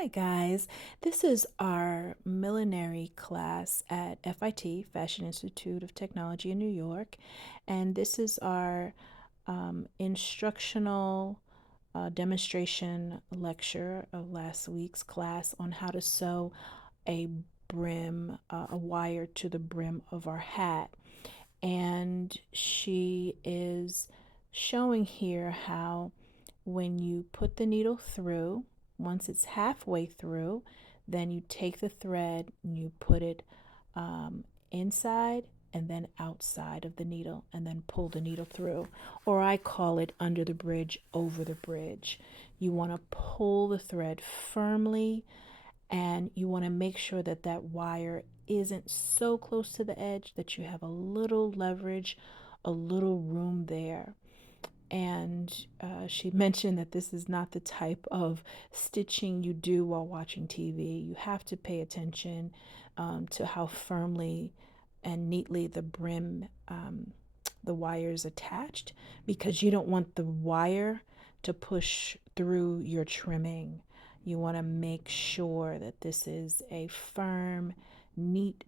Hi guys, this is our millinery class at FIT, Fashion Institute of Technology in New York, and this is our instructional demonstration lecture of last week's class on how to sew a brim, a wire to the brim of our hat. And she is showing here how when you put the needle through, once it's halfway through, then you take the thread and you put it inside and then outside of the needle and then pull the needle through. Or I call it under the bridge, over the bridge. You want to pull the thread firmly and you want to make sure that that wire isn't so close to the edge that you have a little leverage, a little room there. And she mentioned that this is not the type of stitching you do while watching TV. You have to pay attention to how firmly and neatly the brim, the wire is attached, because you don't want the wire to push through your trimming. You want to make sure that this is a firm, neat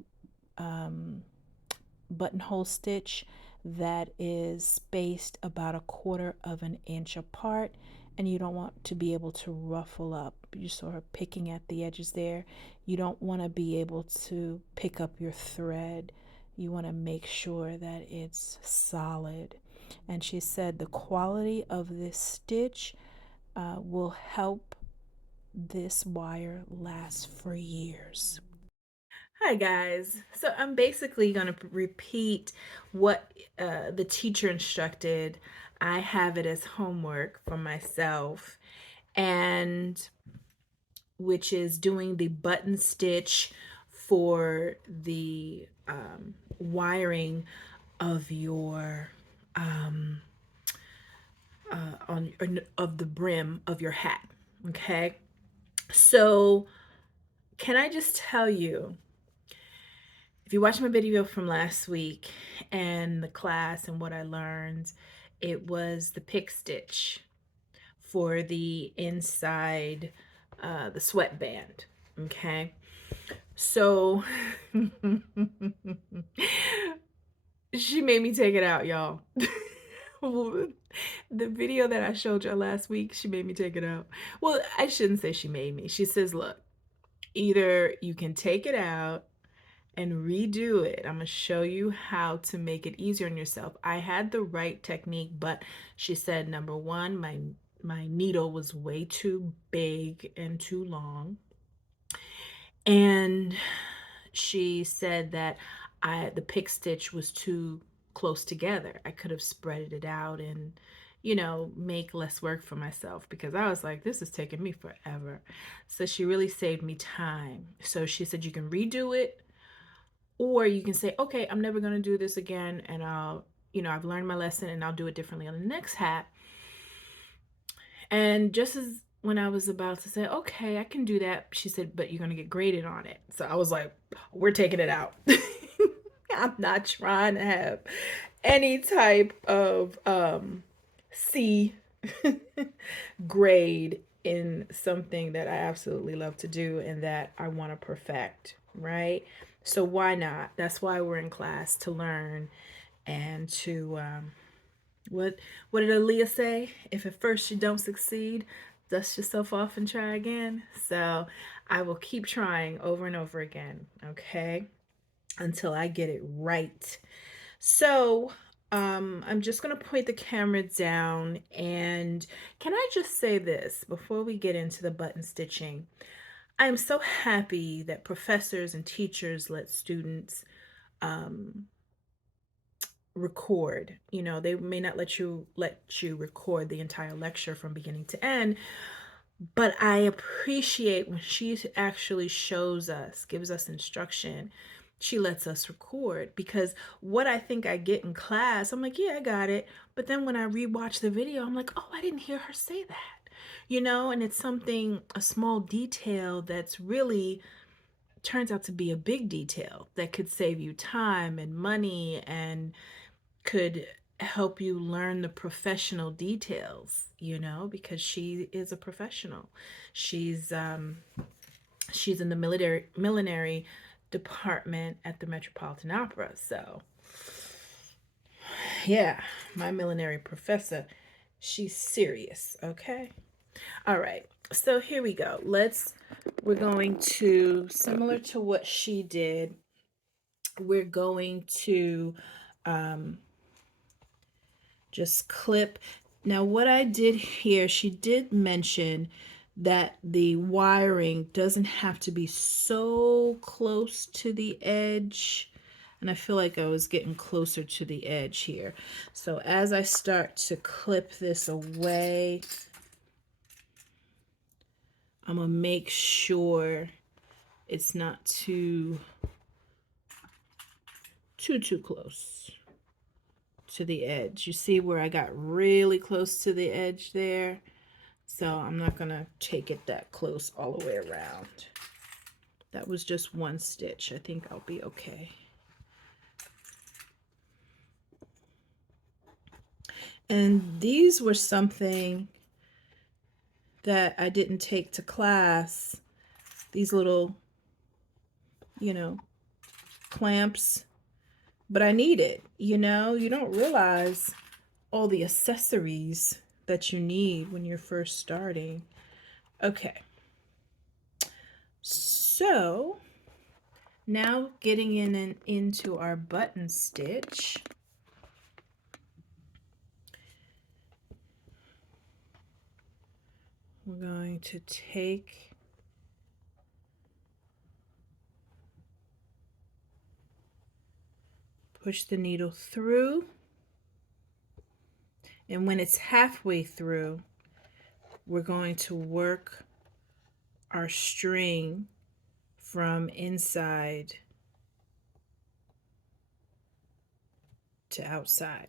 buttonhole stitch that is spaced about a quarter of an inch apart, and you don't want to be able to ruffle up. You're sort of picking at the edges there. You don't want to be able to pick up your thread. You want to make sure that it's solid. And she said the quality of this stitch will help this wire lasts for years. Hi guys. So I'm basically going to repeat what the teacher instructed. I have it as homework for myself, and which is doing the button stitch for the wiring of your of the brim of your hat. Okay. So can I just tell you, if you watch my video from last week and the class and what I learned, it was the pick stitch for the inside, the sweatband. Okay. So she made me take it out, y'all. The video that I showed you last week, she made me take it out. Well, I shouldn't say she made me. She says, look, either you can take it out and redo it. I'm going to show you how to make it easier on yourself. I had the right technique, but she said, number one, my needle was way too big and too long. And she said that the pick stitch was too close together. I could have spread it out and, make less work for myself, because I was like, this is taking me forever. So she really saved me time. So she said, you can redo it, or you can say, okay, I'm never going to do this again. And I've learned my lesson and I'll do it differently on the next hat. And just as when I was about to say, okay, I can do that, she said, but you're going to get graded on it. So I was like, we're taking it out. I'm not trying to have any type of C grade in something that I absolutely love to do and that I want to perfect, right? So why not? That's why we're in class, to learn and to what did Aaliyah say? If at first you don't succeed, dust yourself off and try again. So I will keep trying over and over again, okay, until I get it right. So I'm just going to point the camera down, and can I just say this before we get into the button stitching? I'm so happy that professors and teachers let students record. They may not let you record the entire lecture from beginning to end, but I appreciate when she actually shows us, gives us instruction, she lets us record, because what I think I get in class, I'm like, yeah, I got it. But then when I rewatch the video, I'm like, oh, I didn't hear her say that, and it's something, a small detail that's really turns out to be a big detail that could save you time and money and could help you learn the professional details, because she is a professional. She's she's in the millinery department at the Metropolitan Opera. So, yeah, my millinery professor, she's serious, okay? All right. So here we go. We're going to, similar to what she did, we're going to um, just clip. Now, what I did here, she did mention that the wiring doesn't have to be so close to the edge. And I feel like I was getting closer to the edge here. So as I start to clip this away, I'm going to make sure it's not too close to the edge. You see where I got really close to the edge there? So I'm not going to take it that close all the way around. That was just one stitch. I think I'll be okay. And these were something that I didn't take to class. These little, clamps. But I need it, You don't realize all the accessories that you need when you're first starting. Okay. So now getting in and into our button stitch. We're going to push the needle through, and when it's halfway through, we're going to work our string from inside to outside.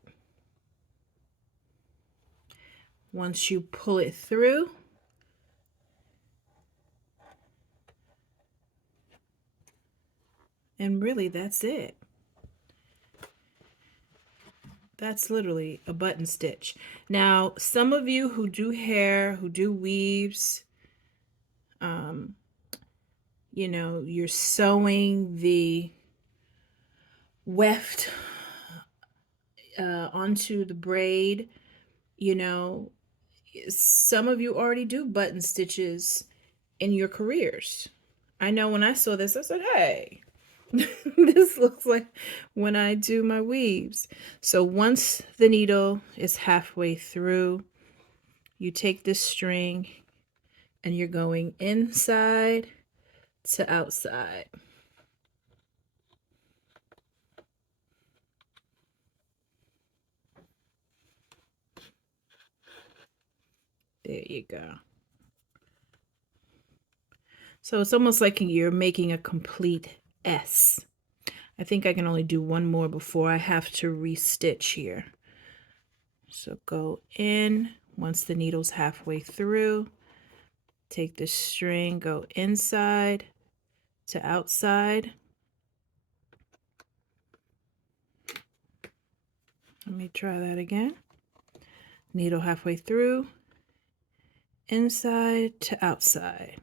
Once you pull it through, and really that's it. That's literally a button stitch. Now, some of you who do hair, who do weaves, you're sewing the weft onto the braid. Some of you already do button stitches in your careers. I know when I saw this, I said, hey, this looks like when I do my weaves. So once the needle is halfway through, you take this string and you're going inside to outside. There you go. So it's almost like you're making a complete S. I think I can only do one more before I have to restitch here. So go in once the needle's halfway through. Take the string, go inside to outside. Let me try that again. Needle halfway through, inside to outside.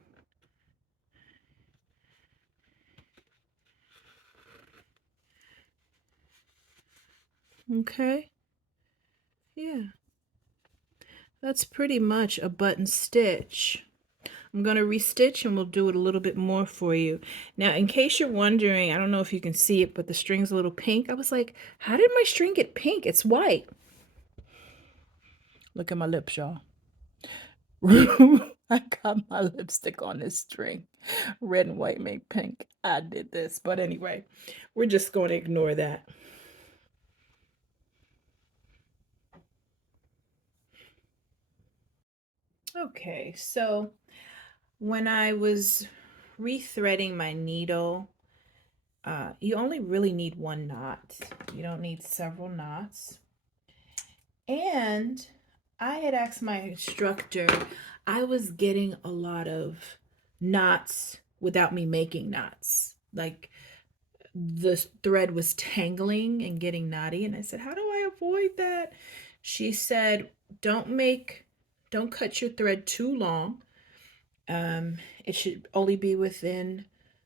Okay. Yeah. That's pretty much a button stitch. I'm going to restitch and we'll do it a little bit more for you. Now, in case you're wondering, I don't know if you can see it, but the string's a little pink. I was like, how did my string get pink? It's white. Look at my lips, y'all. I got my lipstick on this string. Red and white made pink. I did this. But anyway, we're just going to ignore that. Okay, so when I was rethreading my needle, you only really need one knot. You don't need several knots. And I had asked my instructor, I was getting a lot of knots without me making knots. Like the thread was tangling and getting knotty. And I said, how do I avoid that? She said, don't cut your thread too long. It should only be within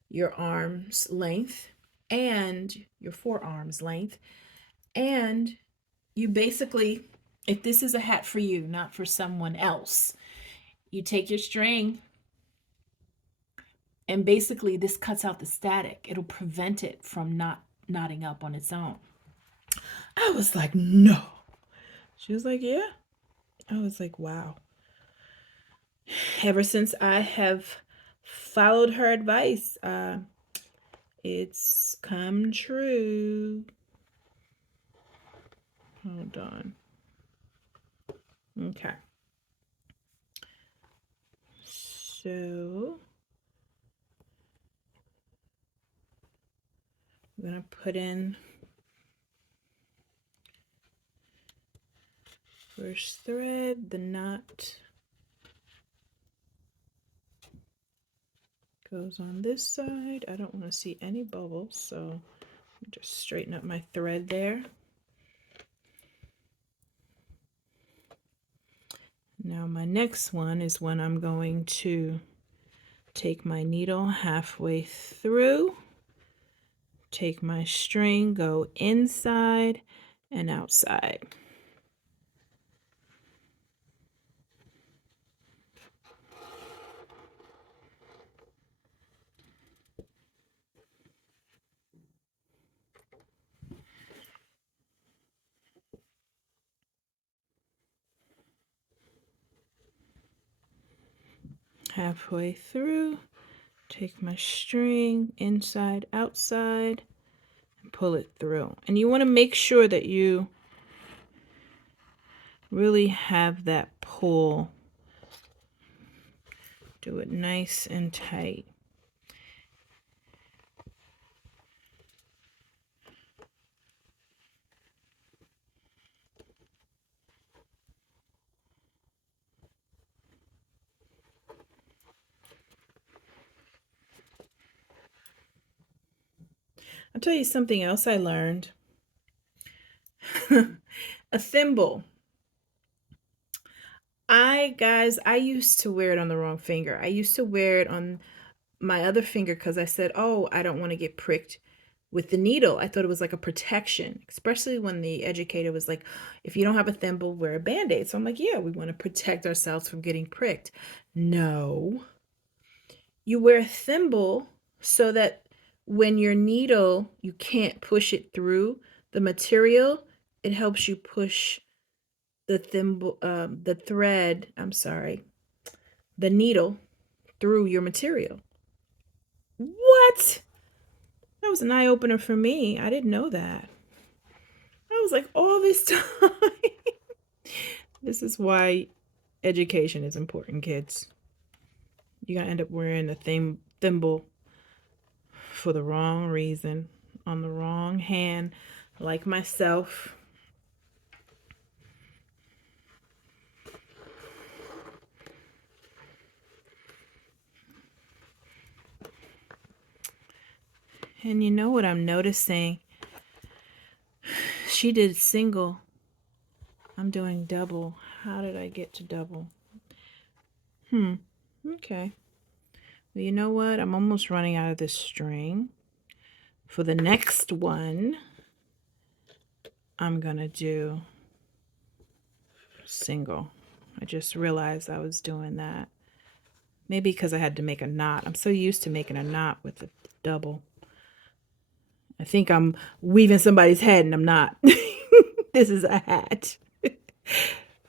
your arm's length and your forearm's length. And you basically, if this is a hat for you, not for someone else, you take your string and basically this cuts out the static. It'll prevent it from not knotting up on its own. I was like, no. She was like, yeah. I was like, wow. Ever since I have followed her advice, it's come true. Hold on. Okay. So I'm going to put in first thread, the knot goes on this side. I don't want to see any bubbles, so just straighten up my thread there. Now my next one is when I'm going to take my needle halfway through, take my string, go inside and outside. Halfway through, take my string inside, outside, and pull it through. And you want to make sure that you really have that pull. Do it nice and tight. I'll tell you something else I learned. A thimble. I used to wear it on the wrong finger. I used to wear it on my other finger because I said, oh, I don't want to get pricked with the needle. I thought it was like a protection, especially when the educator was like, if you don't have a thimble, wear a Band-Aid. So I'm like, yeah, we want to protect ourselves from getting pricked. No. You wear a thimble so that when your needle, you can't push it through the material, it helps you push the thimble, the thread, the needle through your material. What? That was an eye opener for me. I didn't know that. I was like, all this time. This is why education is important, kids. You're going to end up wearing a thimble for the wrong reason, on the wrong hand, like myself. And you know what I'm noticing? She did single. I'm doing double. How did I get to double? Okay. Well, you know what? I'm almost running out of this string. For the next one, I'm going to do single. I just realized I was doing that. Maybe because I had to make a knot. I'm so used to making a knot with the double. I think I'm weaving somebody's head and I'm not. This is a hat.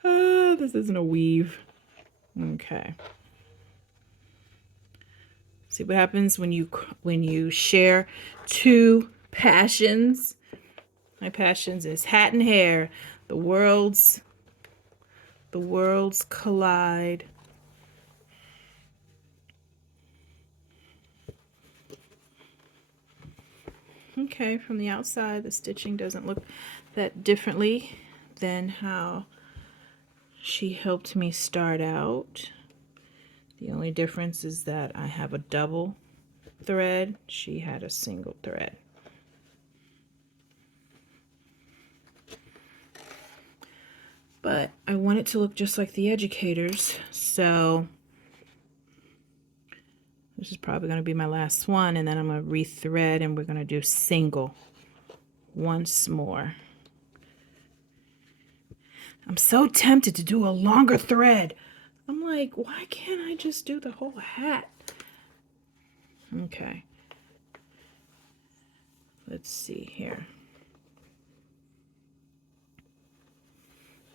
This isn't a weave. Okay. See what happens when you share two passions. My passions is hat and hair. The worlds collide. Okay, from the outside, the stitching doesn't look that differently than how she helped me start out. The only difference is that I have a double thread. She had a single thread. but I want it to look just like the educators, so this is probably going to be my last one, and then I'm going to rethread and we're going to do single once more. I'm so tempted to do a longer thread. I'm like, why can't I just do the whole hat? Okay. Let's see here.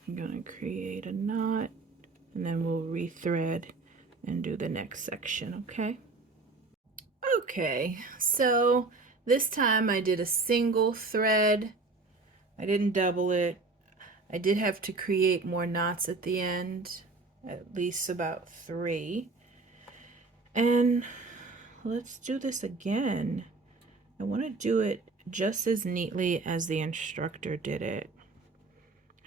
I'm going to create a knot, and then we'll rethread and do the next section, okay? Okay, so this time I did a single thread. I didn't double it. I did have to create more knots at the end, at least about 3. And let's do this again. I want to do it just as neatly as the instructor did it.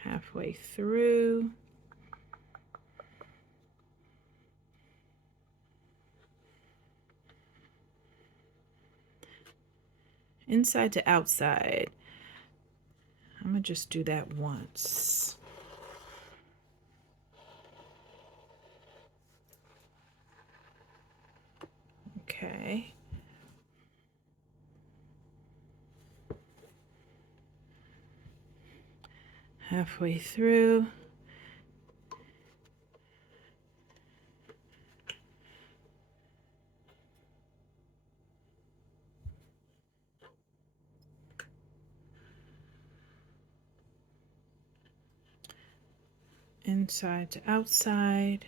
Halfway through. Inside to outside. I'm going to just do that once. Okay. Halfway through. Inside to outside.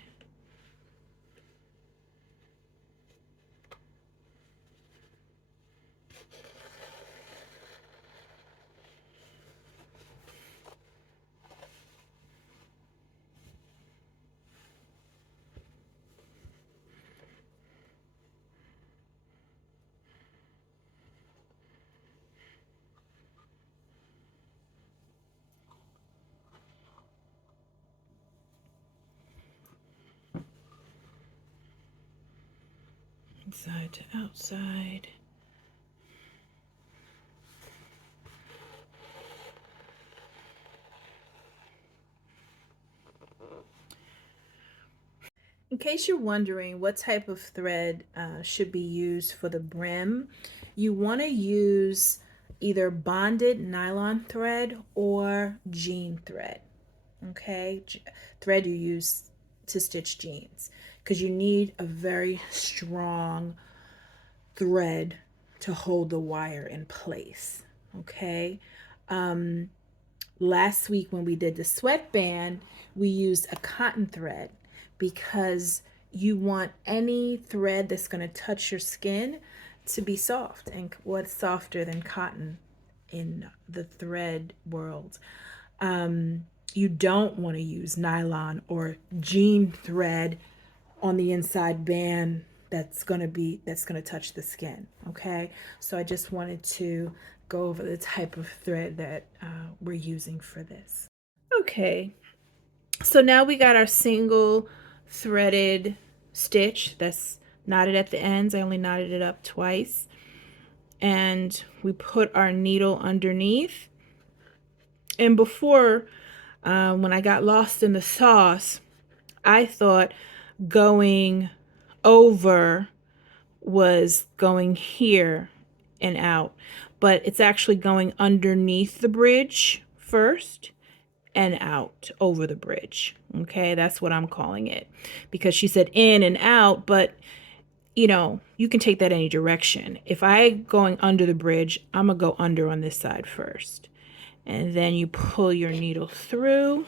Inside to outside. In case you're wondering what type of thread should be used for the brim, you want to use either bonded nylon thread or jean thread. Okay, thread you use to stitch jeans, because you need a very strong thread to hold the wire in place. Okay. Last week when we did the sweatband, we used a cotton thread because you want any thread that's going to touch your skin to be soft. And what's softer than cotton in the thread world? You don't want to use nylon or jean thread on the inside band that's going to touch the skin. Okay, so I just wanted to go over the type of thread that we're using for this. Okay, so now we got our single threaded stitch that's knotted at the ends. I only knotted it up twice, and we put our needle underneath. And before, when I got lost in the sauce, I thought going over was going here and out, but it's actually going underneath the bridge first and out over the bridge. Okay, that's what I'm calling it, because she said in and out, but you know, you can take that any direction. If I going under the bridge, I'm gonna go under on this side first, and then you pull your needle through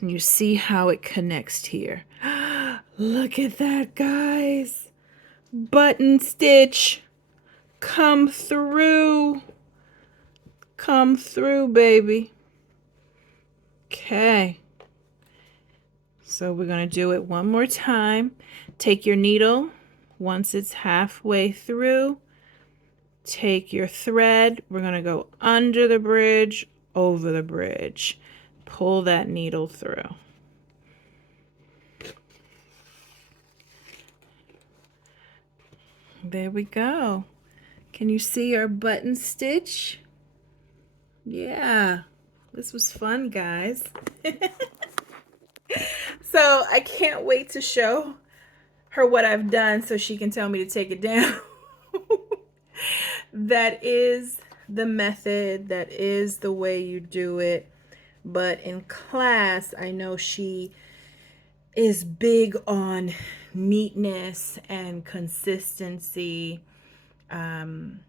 and you see how it connects here. Look at that, guys. Button stitch. Come through. Come through, baby. Okay. So we're going to do it one more time. Take your needle. Once it's halfway through, take your thread. We're going to go under the bridge, over the bridge. Pull that needle through. There we go. Can you see our button stitch? Yeah. This was fun, guys. So I can't wait to show her what I've done so she can tell me to take it down. That is the method, that is the way you do it. But in class, I know she is big on neatness and consistency. Um,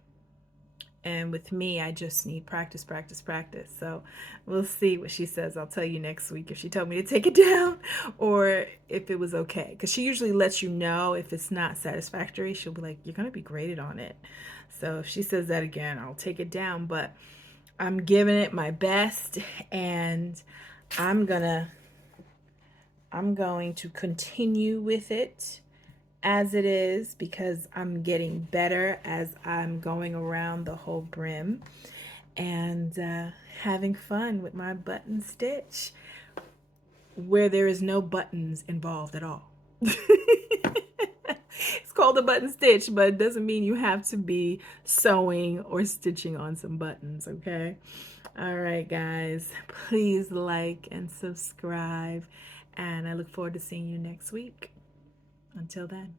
and with me, I just need practice, practice, practice. So we'll see what she says. I'll tell you next week if she told me to take it down or if it was okay. Because she usually lets you know if it's not satisfactory. She'll be like, you're going to be graded on it. So if she says that again, I'll take it down. But I'm giving it my best, and I'm gonna I'm going to continue with it as it is because I'm getting better as I'm going around the whole brim and having fun with my button stitch where there is no buttons involved at all. It's called a button stitch, but it doesn't mean you have to be sewing or stitching on some buttons, okay? All right, guys, please like and subscribe, and I look forward to seeing you next week. Until then.